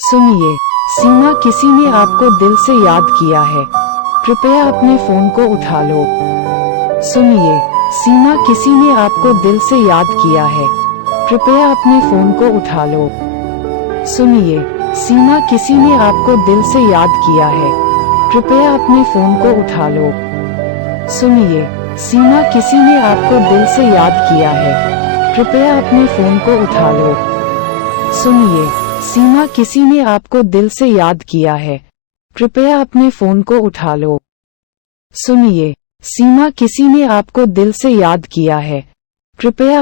सुनिए, सीमा किसी ने आपको दिल से याद किया है, कृपया अपने फोन को उठा लो। सुनिए, सीमा किसी ने आपको दिल से याद किया है, कृपया अपने फोन को उठा लो। सुनिए, सीमा किसी ने आपको दिल से याद किया है, कृपया अपने फोन को उठा लो। सुनिए, सीमा किसी ने आपको दिल से याद किया है, कृपया अपने फोन को उठा लो। सुनिए, सीमा किसी ने आपको दिल से याद किया है, कृपया अपने फोन को उठा लो। सुनिए, सीमा किसी ने आपको दिल से याद किया है, कृपया